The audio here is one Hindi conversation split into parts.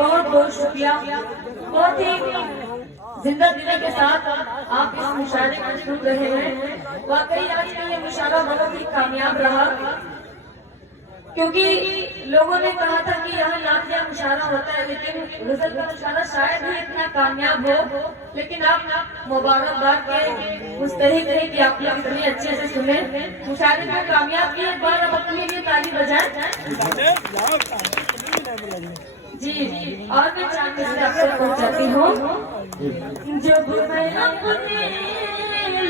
बहुत बहुत शुक्रिया। बहुत ही जिंदा दिली के साथ आप इस मुशायरे को सुन रहे हैं। वाकई आज का ये मुशायरा बहुत ही कामयाब रहा, क्योंकि लोगों ने कहा था कि यहाँ नातिया मुशायरा होता है, लेकिन गजल का मुशायरा शायद ही इतना कामयाब हो। लेकिन आप मुबारकबाद के मुस्तहिक है कि आप लोग इतने अच्छे से सुने, मुशायरे को कामयाब किए। एक बार आप अपने लिए ताली बजाएं। जी, और मैं चाहती हूँ आप तक पहुँचाती हूँ। जब मैं अपने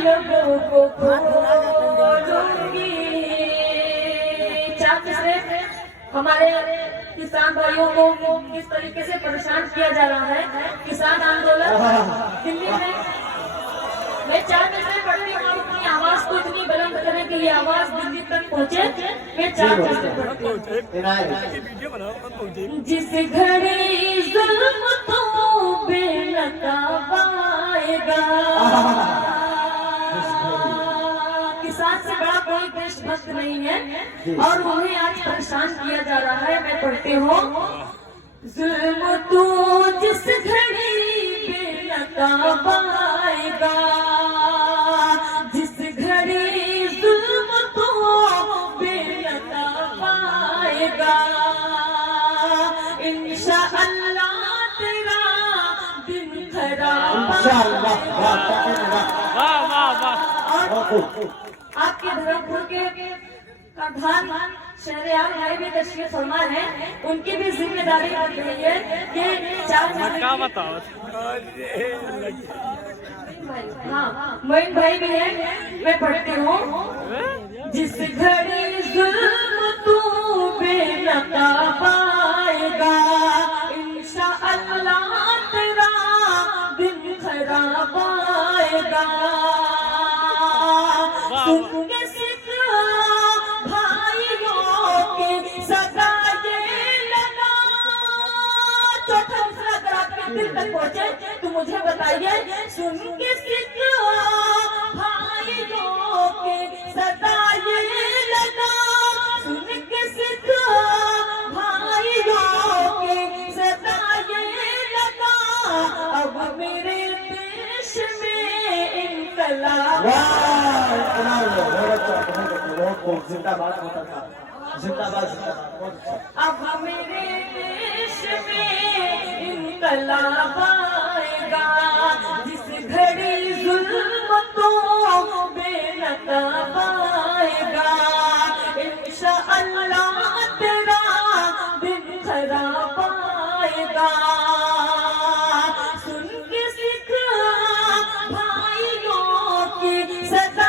लोगों को खोलूंगी, हमारे किसान भाइयों को किस तरीके से परेशान किया जा रहा है, किसान आंदोलन दिल्ली में। मैं 4 बजे पढ़ती हूँ, अपनी आवाज को इतनी बुलंद करने के लिए आवाज दिल्ली तक पहुँचे। मैं 4 बजे पढ़ती हूँ। जिस घड़ी जुल्म तो बेनकाब आएगा, किसान से बड़ा कोई देशभक्त नहीं है और उन्हें आज परेशान किया जा रहा है। मैं पढ़ती हूँ। जुल्म तू जिस घड़ी बेनकाब आएगा, जिस घड़ी जुल्म तो बेनकाब आएगा, इंशाअल्लाह तेरा दिन खराब आएगा। आपके धर्मपुर के प्रधान शहरयार भाई भी तशरीफ फरमा है, उनकी भी जिम्मेदारी बन रही है कि 4 हाँ मोइन भाई भी है। मैं पढ़ती हूँ। जिस घड़ी जुल्म तू बेनकाब आएगा, इंशाअल्लाह तेरा दिन खराब आएगा। तुमके सिख भाइयों के सदा ये लगा, चौथा दूसरा अगर आपके दिल तक पहुंचे तो मुझे बताइए। सुन के सिख भाइयों के सदा ये लगा, सुन के सिख भाइयों के सदा ये लगा, अब मेरे देश में इनकलाब। जिंदाबाद जिंदाबाद जिंदाबाद। अब मेरे देश में इनकलाब आएगा, जिस घड़ी जुल्म तो बेनकाब आएगा, इंशाअल्लाह तेरा दिन खराब आएगा। सुन के सिख भाइयों की सदा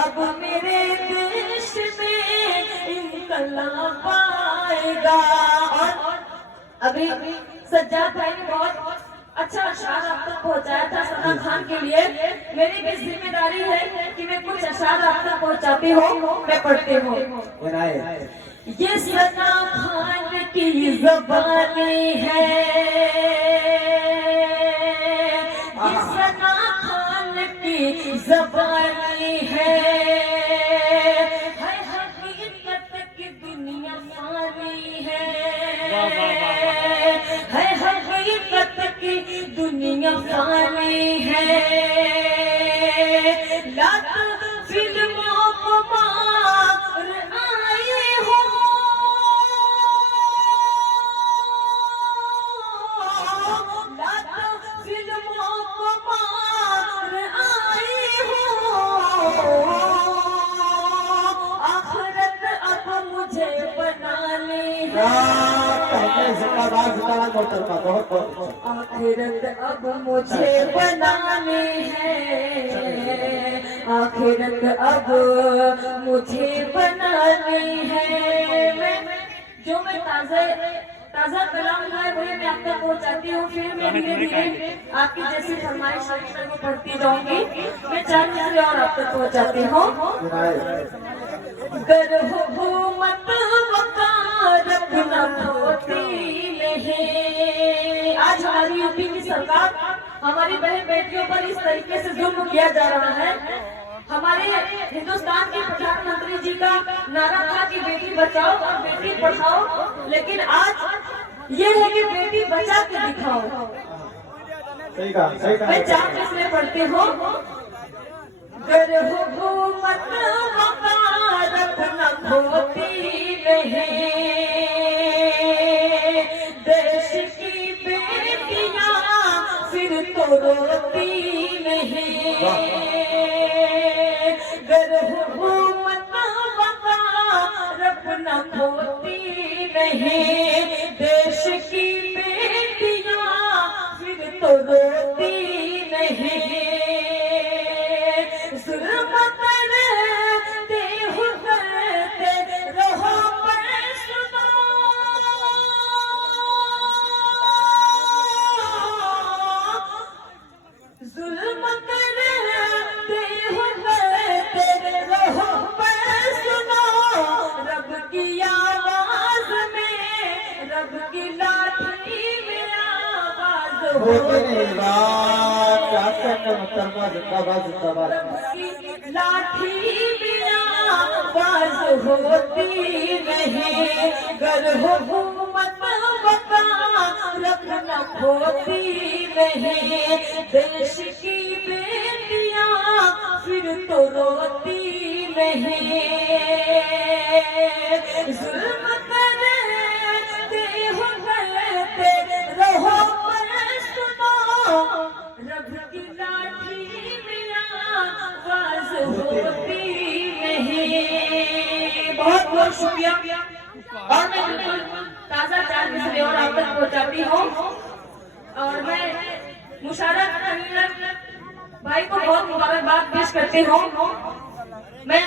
अब मेरे देश में इनकलाब आएगा। और अभी सज्जाद भाई ने बहुत अच्छा अशार आप तक पहुँचाया था सना खान के लिए। मेरी भी जिम्मेदारी है कि मैं कुछ अशार आप तक पहुँचाती हूँ। मैं पढ़ती हूँ। ये सना खान की ज़बानी है, ये सना खान की ज़बानी है, हकीकत की दुनिया फानी है, हकीकत की दुनिया फानी है। लात फिल्मों को मार आए हो, फिल्मों को मार आए हो, आखिरत अब मुझे बनानी है, आखिरत अब मुझे बनानी है, आखिरत अब मुझे बनानी है। मैं ताजा कलाम जो है वही मैं आप तक पहुँचाती हूँ। फिर मैं धीरे धीरे आपकी जैसी फरमाइश को पढ़ती जाऊंगी। मैं 4 मिसरे और आप तक पहुँचाती हूँ। गर हुकूमत वकालत न होती नहीं। आज हमारी यूपी की सरकार हमारी बहन बेटियों पर इस तरीके से जुल्म किया जा रहा है। हमारे हिंदुस्तान के प्रधानमंत्री जी का नारा था कि बेटी बचाओ और बेटी पढ़ाओ, लेकिन आज ये है कि बेटी बचा के दिखाओ। सही कहा। मैं 4 मिसरे पढ़ती हूँ। गर हुकूमत वकालत न होती नहीं, देश की बेटियां फिर तो रोती नहीं। गर हुकूमत वकालत न होती नहीं, देश की बेटियां फिर तो रोती नहीं। जुल्म करते हो करते रहो पर सुनो, जुल्म करते हो करते रहो पर सुनो, रब की आवाज में, रब की लाठी में आवाज होती नहीं बात आपका जिंदाबाद जिंदाबाद। लाठी बिना आवाज होती नहीं। गर हुकूमत वकालत न होती नहीं, देश की बेटियां फिर तो रोती नहीं। जुल्म करते हो करते रहो पर सुनो, रब की लाठी में आवाज होती नहीं। बहुत बहुत शुक्रिया। और मैं बिल्कुल ताजा 4 मिसरे और आप तक पहुँचाती हूँ। और मैं मुशारफ कन्वीनर भाई को बहुत मुबारकबाद पेश करती हूँ। मैं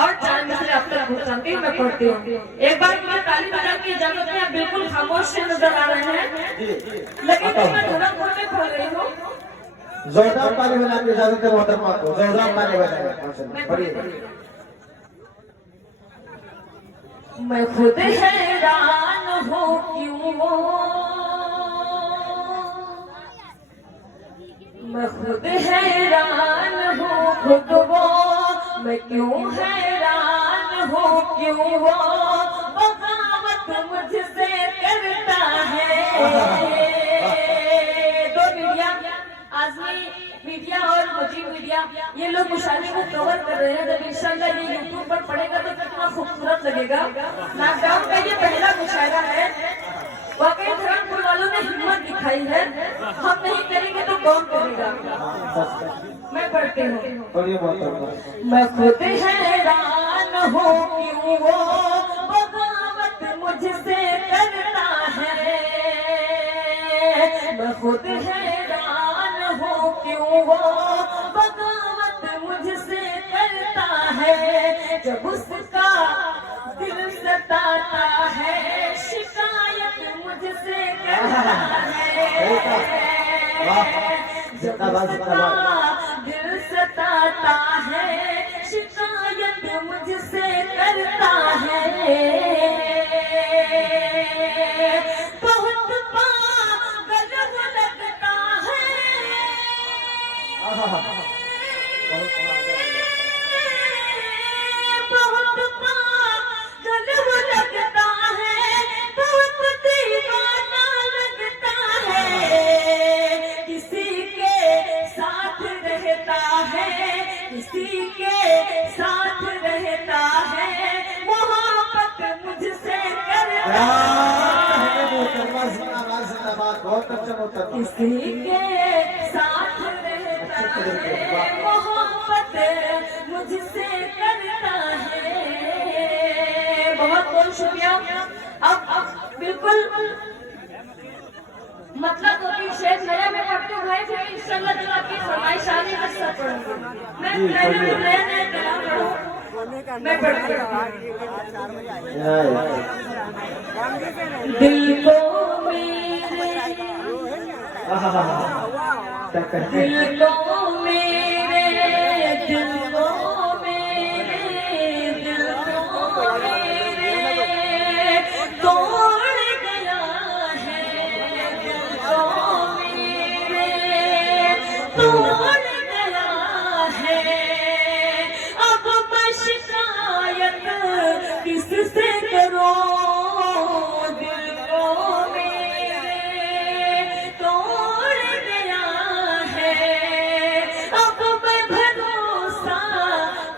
और 4 मिसरे आप तक पहुँचाती हूँ, मैं पढ़ती हूँ। एक बार मुझे ताली बजा की इजाजत है। बिल्कुल खामोश से नजर आ रहे हैं, लेकिन मैं धुरंधर में पढ़ रही हूँ। जोरदार ताली बजाने की इजाजत है मोहतरमा को। जोरदार ताली बजाएं। मैं खुद हैरान हूँ क्यों वो, मैं खुद हैरान हूँ खुद वो, मैं क्यों हैरान हूँ क्यों वो बगावत मुझसे करता है। दो मीडिया, आजमी मीडिया और मुजीब मीडिया, ये लोग मुशायरे को कवर कर रहे हैं। जब इंशाल्लाह ये यूट्यूब पर पड़ेगा तो कितना खूबसूरत लगेगा। लॉकडाउन का ये पहला मुशायरा है। वाकई धर्मपुर वालों ने हिम्मत दिखाई है। हम नहीं करेंगे तो कौन करेगा। मैं पढ़ती हूँ। मैं खुद हैरान हूँ क्यों वो बगावत मुझसे करता है। मैं खुद हैरान हूँ क्यों वो बगावत मुझसे करता है। जब उसका दिल सताता है शिकायत मुझसे करता है। जब उसका दिल सताता है शिकायत मुझसे करता है। बहुत पागल वो लगता है, बहुत पागल वो लगता है, बहुत दीवाना लगता है। किसी के साथ रहता है, किसी के साथ रहता है, मोहब्बत मुझसे करता है। बहुत अच्छा होता। किसी के साथ रहता है, मोहब्बत मुझसे करता है। बहुत बहुत शुक्रिया। अब बिल्कुल मतलब तो कि शेख नया में पढ़ते हुए फिर इंशाल्लाह ताला की फरमाइश आने का सब पढ़ूंगी। मैं नया कलाम पढ़ूं मैं पढ़ती हूँ। दिल को मेरे, दिल को मेरे, दिल को मेरे, दिल को मेरे तोड़ गया है, दिल को मेरे तोड़ गया है। अब मैं शिकायत किससे करूं, दिल को मेरे तोड़ गया है। अब मैं भरोसा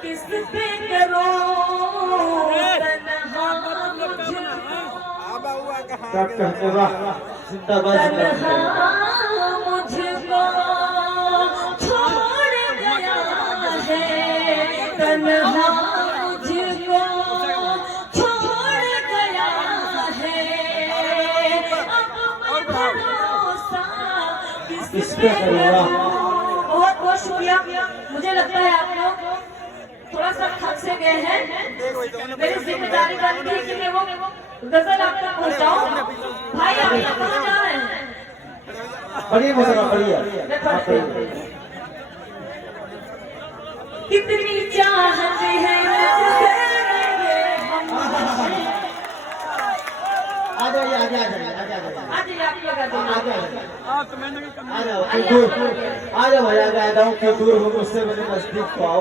किस पे करूं, तन्हा मुझको, सब कहते वाह जिंदाबाद तन्हा मुझको छोड़ गया है, तन्हा मुझको छोड़ गया है। अब मैं भरोसा किस पे करूंगा? बहुत बहुत शुक्रिया। मुझे लगता है आप लोग थोड़ा सा थक से गए हैं। मेरी जिम्मेदारी बनती है कि मैं वो गजल आप तक पहुंचाऊं। भाई आप यहाँ कहाँ जा रहे हैं? बढ़िया मोहतरमा बढ़िया। मैं पढ़ती हूँ। कितनी चाहत है मुझसे मेरे हमनशीं। आ जाइए आ जाइए आ जाइए आज ये आप लोग आ जाओ। आ जाओ आ जाओ भाई आ जाओ क्यों दूर हो मुझसे मेरे नजदीक तो आओ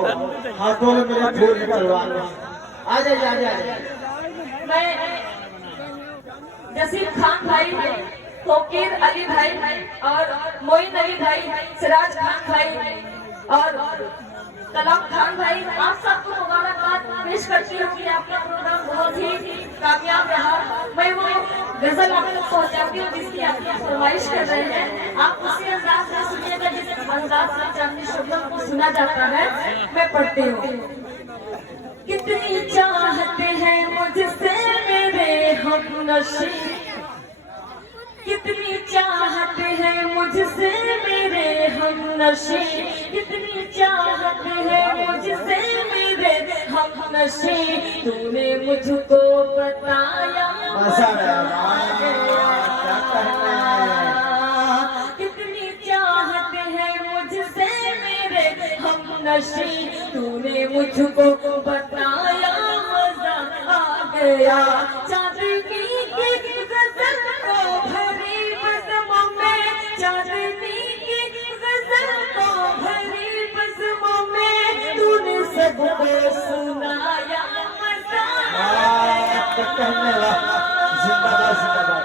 हाथों में मेरे फूल निकलवा लो आ जाइए आ जाइए मैं जसीम खान भाई, तोकीर अली भाई और मोइन अली भाई, सिराज खान भाई और कलाम खान भाई, आप सबको मुबारकबाद पेश करती हूँ कि आपका प्रोग्राम बहुत ही कामयाब रहा। मैं वो गजल आप तक पहुँचाती हूँ जिसकी आपकी फरमाइश कर रहे हैं। आप उसी अंदाज में सुनिएगा जिस अंदाज में चांदनी शबनम को सुना जाता है। मैं पढ़ती हूँ। कितनी चाहते हैं मुझसे मेरे हमनशीं, कितनी चाहते हैं मुझसे मेरे हमनशीं, कितनी चाहते हैं मुझसे मेरे हमनशीं। तूने मुझको बताया कितनी चाहते हैं मुझसे मेरे हमनशीं। तूने मुझको बताया मजा आ गया। चांदनी की गजल को भरी बज़्मों में, चांदनी की गजल को भरी बज़्मों में तूने सबको सुनाया मजा आ गया। जिंदाबाद जिंदाबाद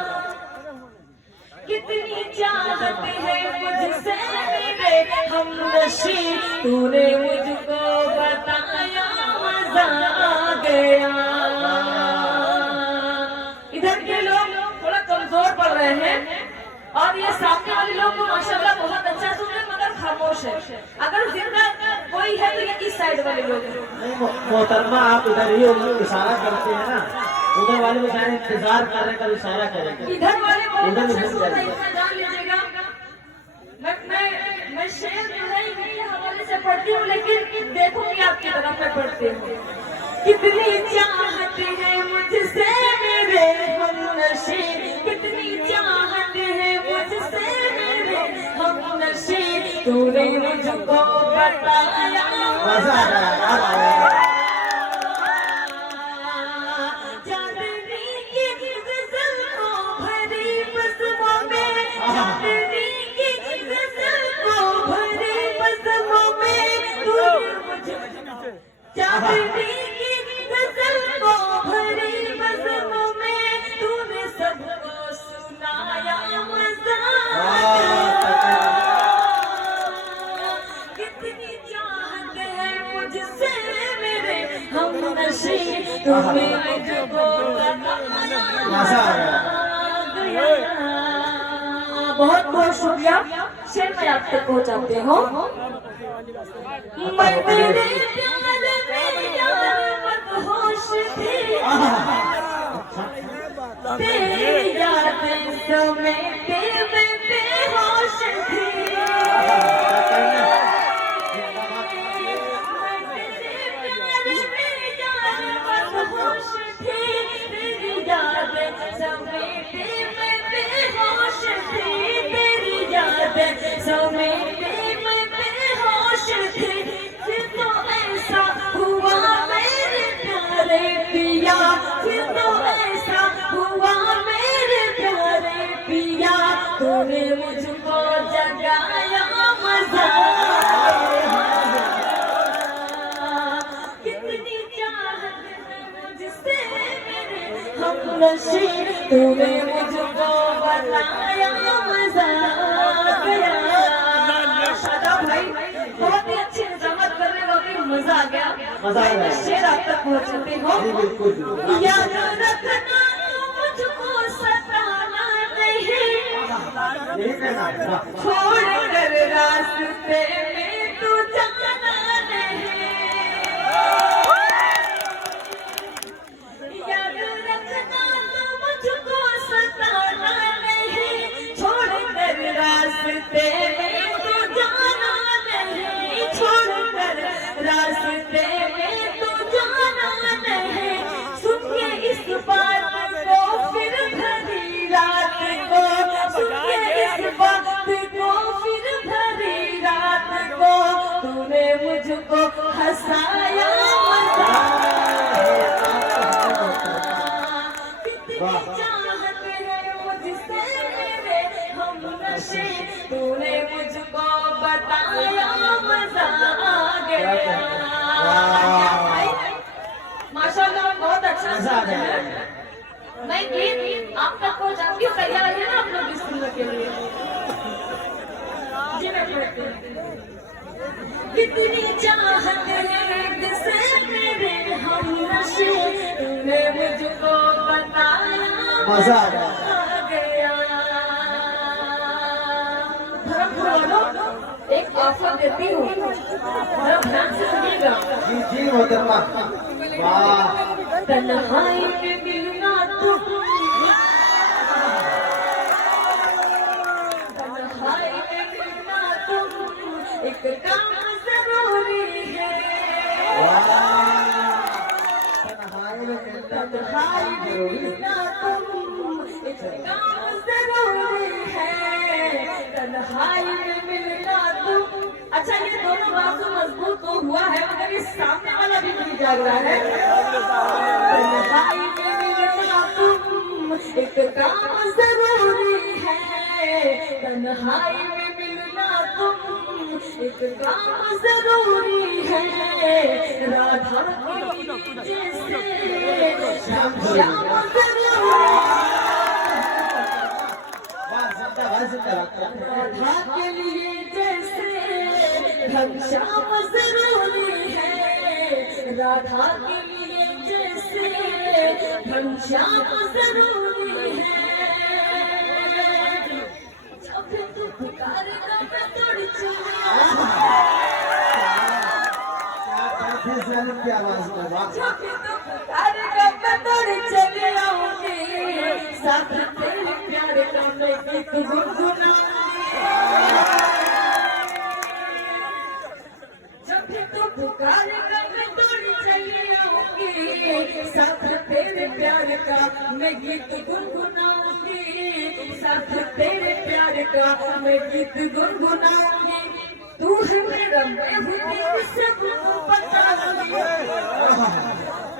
कितनी चाहत है मुझसे मेरे हमनशीं। तूने मुझको बताया मजा आ गया। इधर के लोग थोड़ा कमजोर पड़ रहे हैं और ये सामने वाले लोग तो माशाल्लाह बहुत अच्छा सुन रहे मगर खामोश है। अगर जिंदा कोई है तो ये इस साइड वाले लोग हैं। नहीं मोहतरमा आप इधर ही इशारा करते हैं ना उधर वाले बेचारे इंतजार कर रहे हैं कब इशारा करेंगे इधर वाले बहुत उधर अच्छे नहीं सुन रहे हैं, जाएंगे। इतना जान लीजिएगा। मैं शेर जो है इनके हवाले से पढ़ती हूँ लेकिन देखूंगी आपकी तरफ मैं पढ़ती हूँ। कितनी चाहत है मुझसे मेरे हमनशीं, कितनी चाहत है मुझसे मेरे हमनशीं। तूने मुझको बताया मजा आ रहा है चांदनी की गजल को भरी बज़्मों में, चांदनी की गजल को भरी बज़्मों में तूने मुझको, चांदनी की गजल को भरी बज़्मों में तूने सबको सुनाया मजा आ गया। कितनी चाहत है मुझसे मेरे हमनशीं। तूने मुझको मजा आ गया। बहुत बहुत शुक्रिया। शेर मैं आप तक पहुंचाते हूँ। मैं तेरे प्यार में यार मदहोश थी, तेरी यादें समेटे मैं बेहोश थी। मैं तेरे प्यार में नशे तूने मुझको बताया मजा आ गया। शादाब भाई बहुत ही अच्छे इंतजामात कर रहे हो, मजा आ गया। मजा आ गया। शेर आप तक पहुंचते हो। जी बिल्कुल। याद रखना मुझको सताना नहीं, यही कहना है ना। छोड़ कर रास्ते में तू जाना नहीं। याद रखना मुझको सताना नहीं, छोड़ कर रास्ते में तू जाना नहीं, छोड़ कर रास्ते में तू जाना नहीं। सुन के इस बात को फिर भरी रात को, सुन के इस बात को फिर भरी रात को, तूने मुझको हंसाया कितनी चाहत है मुझसे मेरे हम नशे, तूने मुझको बताया मजा आ गया। माशाल्लाह बहुत अच्छा मजा आ गया। मैं गीत आप तक पहुंचाती हूँ, तैयार है ना आप लोग इस सुनने के लिए? जी मैं पढ़ती हूँ। कितनी चाहत है मुझसे मेरे हम नशे, तूने मुझको बताया मजा आ गया। धर्मपुर वालों एक ऑफर देती हूँ, जरा ध्यान से सुनिएगा। जी जी मोहतरमा। वाह तन्हाई में मिलना तुम, तन्हाई में मिलना तुम एक काम जरूरी है। तन्हाई में मिलना तन्हाई में मिलना तुम एक काम जरूरी है, तन्हाई में मिलना तुम। अच्छा ये दोनों बाजू मजबूत तो हुआ है, मगर इस सामने वाला भी नहीं जाग रहा है। तन्हाई में मिलना तुम एक काम जरूरी है, तन्हाई में मिलना तुम एक काम जरूरी है। राधा के जैसे श्याम जरूरी, वाह जिंदाबाद जिंदाबाद। राधा के लिए जैसे घनश्याम जरूरी है, राधा के लिए जैसे घनश्याम जरूरी है। जब तू पुकारेगा मैं दौड़ चलेगा, की आवाज में। वाह जब तू पुकारेगा मैं दौड़ चले आऊंगी, साथ तेरे प्यार का मैं गीत गुनगुनाऊंगी। जब तू पुकारेगा मैं दौड़ चली आऊंगी, साथ तेरे प्यार का मैं गीत गुनगुनाऊंगी, साथ तेरे प्यार का मैं गीत गुनगुनाऊंगी। तू है मेरा मैं हूँ तेरी सबको बताऊंगी,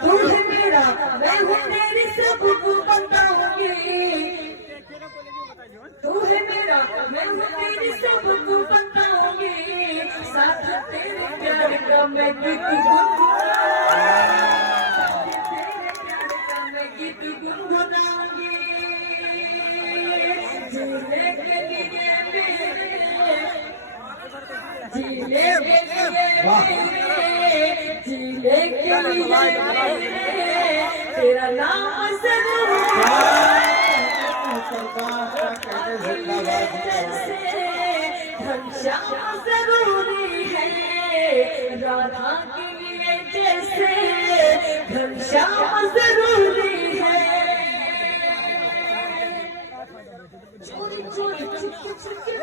तू है मेरा मैं हूँ तेरी सबको बताऊंगी, तू है मेरा मैं हूँ तेरी सबको बताऊंगी, साथ तेरे प्यार का मैं गीत गुनगुनाऊंगी, तेरे प्यार का मैं गीत गुनगुनाऊंगी। जीने के लिए जीने के लिए जीने के लिए तेरा नाम जरूर घनश्याम जरूरी है, राधा के लिए जैसे घनश्याम जरूरी है। चोरी चोरी चुपके चुपके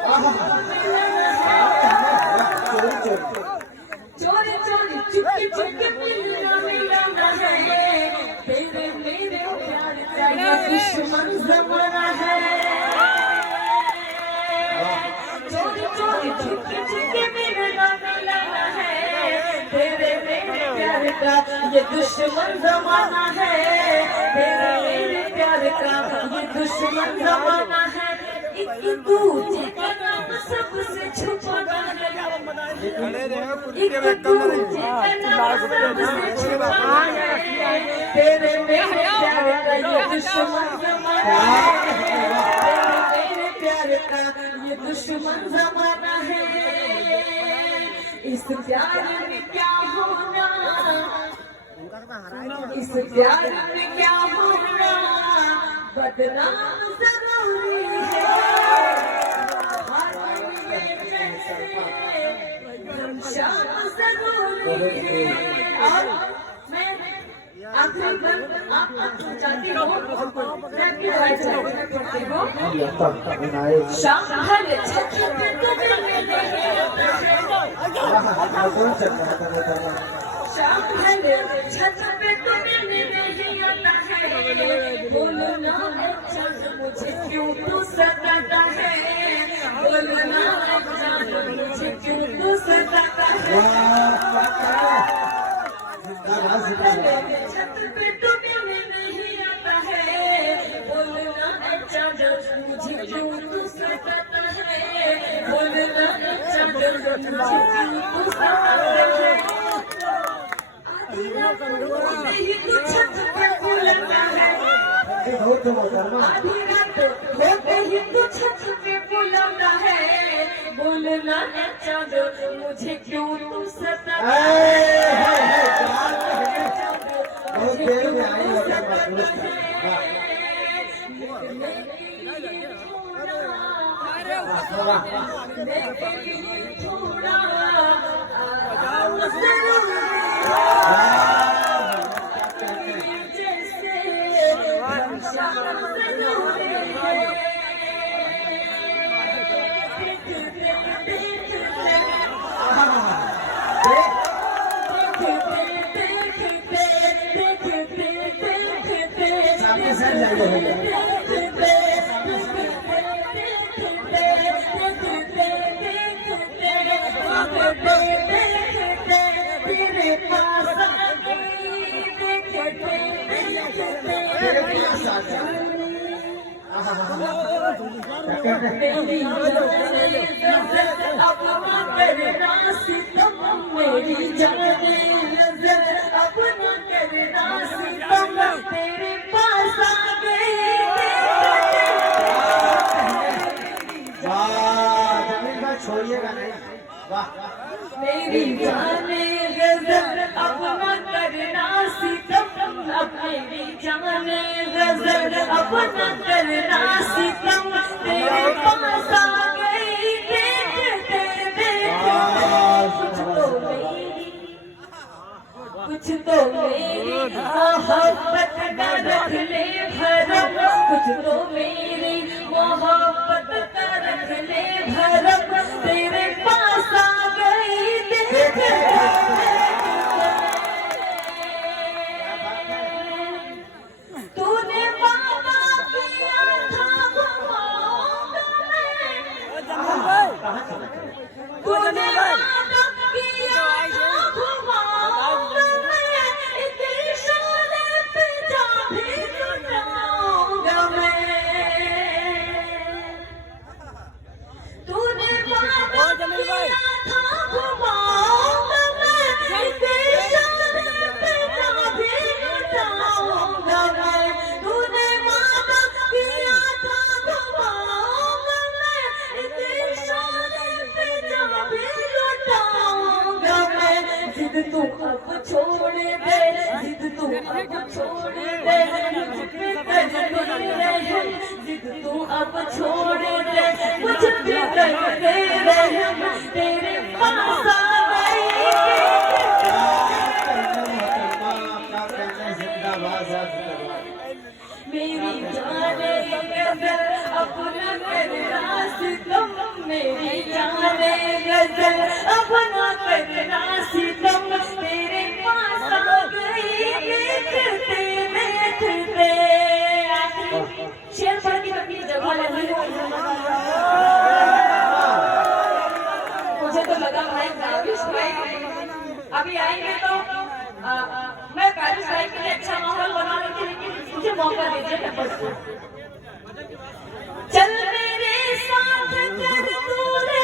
चोरी चोरी चुपके चुपके मिलना मिलाना है, तेरे मेरे प्यार का ये दुश्मन जमाना है। चोरी चोरी चुपके चुपके मिलना मिलाना है, तेरे मेरे प्यार का ये दुश्मन जमाना है, तेरे मेरे प्यार का ये दुश्मन जमाना है। एक दूजे का नाम सबसे छुपाना है, एक तुझे का नाम सबसे छुपाना है, तेरे मेरे प्यार का ये दुश्मन जमाना है, तेरे प्यार का ये दुश्मन जमाना है, इस प्यार में क्या होना, इस प्यार में क्या होना, बदनाम जरूरी है, शाम जरूरी है। और मैं आखिरी बार आपको चाहती हूँ, मैं आपकी बात करती हूँ, शाम हर छत पे तुम्हें मिलेंगे, शाम हर छत पे तुम्हें नहीं आता है, बोलना चल मुझे क्यों तू सताता है, बोलना चल मुझे क्यों तू सताता है, छत पे तुम्हें नहीं आता है, बोलना चल मुझे क्यों तू सताता है, बोलना चल मुझे क्यों तू सताता है, नहीं तू छत पे बुलंदा है, आधी रात होते ही तू छत पे बुलंदा है, बोलना चाँद मुझे क्यों तू सताता है, मुझे क्यों तू सताता है, थोड़ा मेरी जाने नजर अपना करना सितम, तेरे पास आ गई, छोड़िएगा नहीं, वाह मेरी जाने गजल अपना करना सितम, अब मेरी जाने गजल अपना करना सितम, तेरे पास आ गई, देखते देखते कुछ तो मेरी मोहब्बत का रख ले भरम, कुछ तो मेरी मोहब्बत का रख ले भरम, तेरे पास आ गई, देखते तूने वादा किया था घुमाऊंगा मैं, तूने वादा किया था घुमाऊंगा मैं, इस इशारे पे जा भी लुटाऊंगा मैं, तूने वादा किया था घुमाऊंगा मैं, इस इशारे पे जा भी लुटाऊंगा मैं, तूने वादा किया था घुमाऊंगा मैं, इस इशारे पे जा भी लुटाऊंगा मैं, जिद तू अब छोड़ दे, जिद तू अब छोड़ दे, मुझ पे करते रहम, जिद तू अब छोड़ दे, मुझ पे करते रहम, तेरे पास आ गई, मेरी जाने गजल अपना करना सितम, मेरी जाने गजल अपना करना सितम, तेरे पास आ गई, देखते देखते शेर पढ़ के अपनी जगह लगी हो, मुझे तो लगा भाई काबिश भाई अभी आएंगे तो मैं काबिश भाई के लिए अच्छा माहौल बना रही थी, लेकिन मुझे मौका दीजिए बस। चल मेरे साथ कर तूने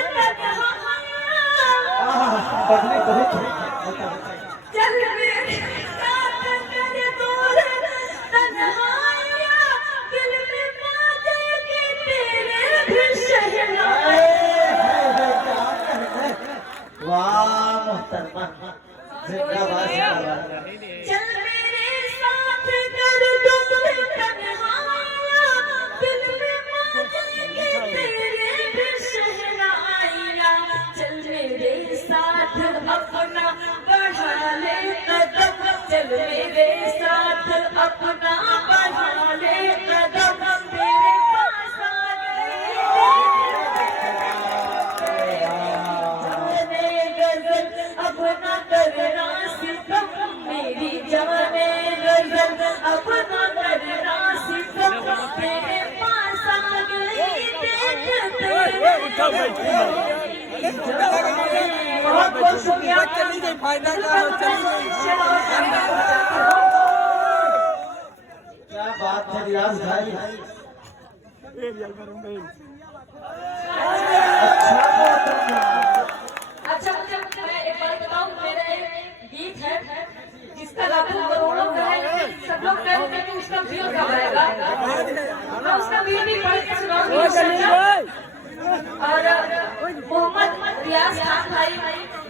मेरे साथ अपना बढ़ा ले कदम तेरे पास आ गई जाने गजल अब ना करना सितम मेरी जाने गजल अब ना करना सितम तेरे पास आ गई बहुत बहुत शुक्रिया चली गई फायदा का क्या बात है रियाज भाई। अच्छा मुझे मैं एक बात बताऊं, मेरा एक गीत है जिसका लाखों करोड़ों का है, सब लोग कहते हैं कि उसका व्यू कब आएगा, मैं उसका व्यू भी पढ़ के सुनाऊंगी इंशाल्लाह। और मोहम्मद रियाज खान भाई,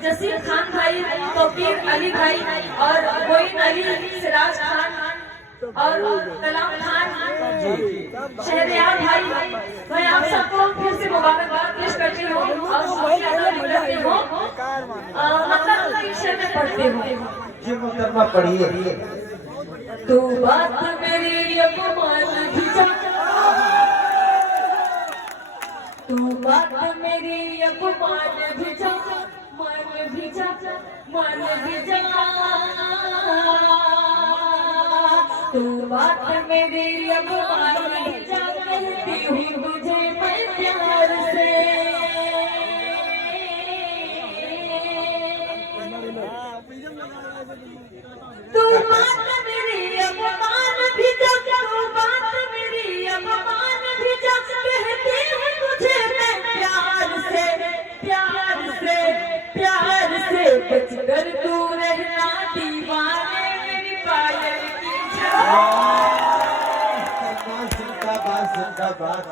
जसीर खान भाई, तौकीर अली भाई और मोइन अली, सिराज खान और कलाम खान, शहरयार भाई, मैं आप सबको फिर से मुबारकबाद पेश करती हूँ और शुक्रिया अदा करती हूँ। मतलब शेर में पढ़ते हो जी मुकदमा पढ़िए। तू बात मेरी अपमान भी जा, तू बात मेरी अपमान भी जा, मान भी जा, मान भी जा, तू बात मेरी अपमान भी जा, कहती हूँ तुझे मैं प्यार से। तू बात मेरी अपमान भी जा, तू बात मेरी अपमान भी जा, कहती हूँ तुझे मैं प्यार से, प्यार से, प्यार से। बचकर तू रहना दीवाने मेरी पायल की जिंदाबाद जिंदाबाद।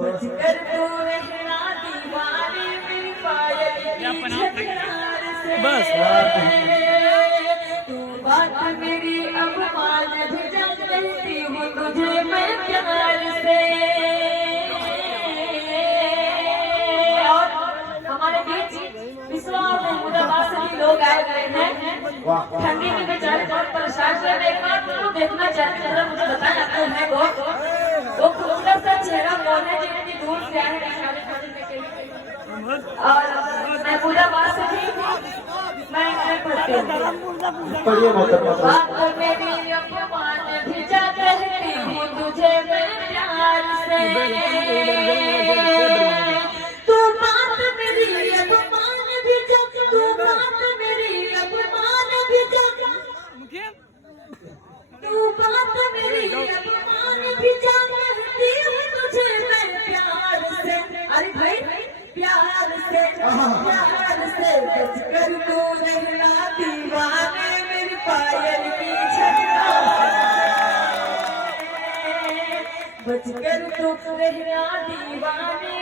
बचकर तू रहना दीवाने मेरी पायल की झकझकार से। तू बात मेरी अपमान भी जा, कहती हूँ तुझे मैं प्यार से। और हमारे बीच विश्वा और महमूदाबाद से भी लोग आए हुए हैं, ठंडी में बेचारे बहुत परेशान हुए। मैं एक बार तो देखना चाहती हूँ, जरा मुझे बताया जाता है वो खूबसूरत सा चेहरा कौन है जो इतनी दूर से आए हैं बेचारे ठंडी में। और महमूदाबाद से भी मैं पढ़ती हूँ। पढ़िए मुकदमा। बात मेरी अपमान भी जा, कहती हूँ तुझे मैं प्यार से। तू बात मेरी अपमान भी जा, तू बात मेरी अपमान भी जा, तू बात मेरी अपमान भी जा, कहती हूँ तुझे मैं प्यार से। अरे भाई प्यार से, प्यार से। बचकर तू रहना दीवाने मेरी पायल की झकझकार से। बचकर तू रहना दीवाने